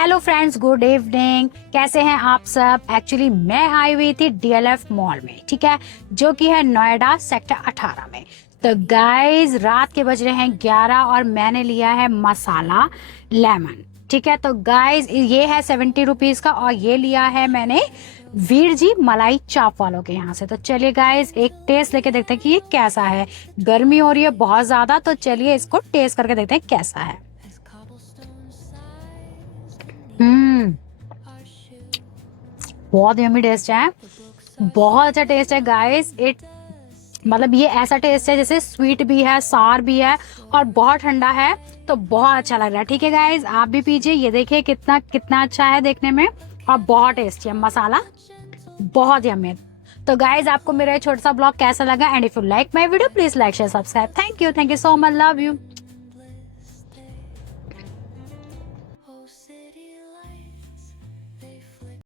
Hello friends, good evening. कैसे हैं आप सब? एक्चुअली मैं आई हुई थी डीएलएफ मॉल में, ठीक है, जो कि है नोएडा सेक्टर 18 में। तो गाइज रात के बज रहे हैं 11 और मैंने लिया है मसाला लेमन, ठीक है। तो गाइज ये है 70 रुपीज का और ये लिया है मैंने वीर जी मलाई चाप वालों के यहाँ से। तो चलिए गाइज एक टेस्ट लेके देखते हैं कि ये कैसा है। गर्मी हो रही है बहुत ज्यादा, तो चलिए इसको टेस्ट करके देखते हैं कैसा है। हम्म, बहुत यम्मी टेस्ट है, बहुत अच्छा टेस्ट है गाइस। मतलब ये ऐसा टेस्ट है जैसे स्वीट भी है, सार भी है और बहुत ठंडा है, तो बहुत अच्छा लग रहा है। ठीक है गाइस, आप भी पीजिए। ये देखिए कितना कितना अच्छा है देखने में और बहुत टेस्टी है, मसाला बहुत यम्मी। तो गाइज आपको मेरा ये छोटा सा ब्लॉग कैसा लगा? And if you like my video please like share subscribe. Thank you so much, love you.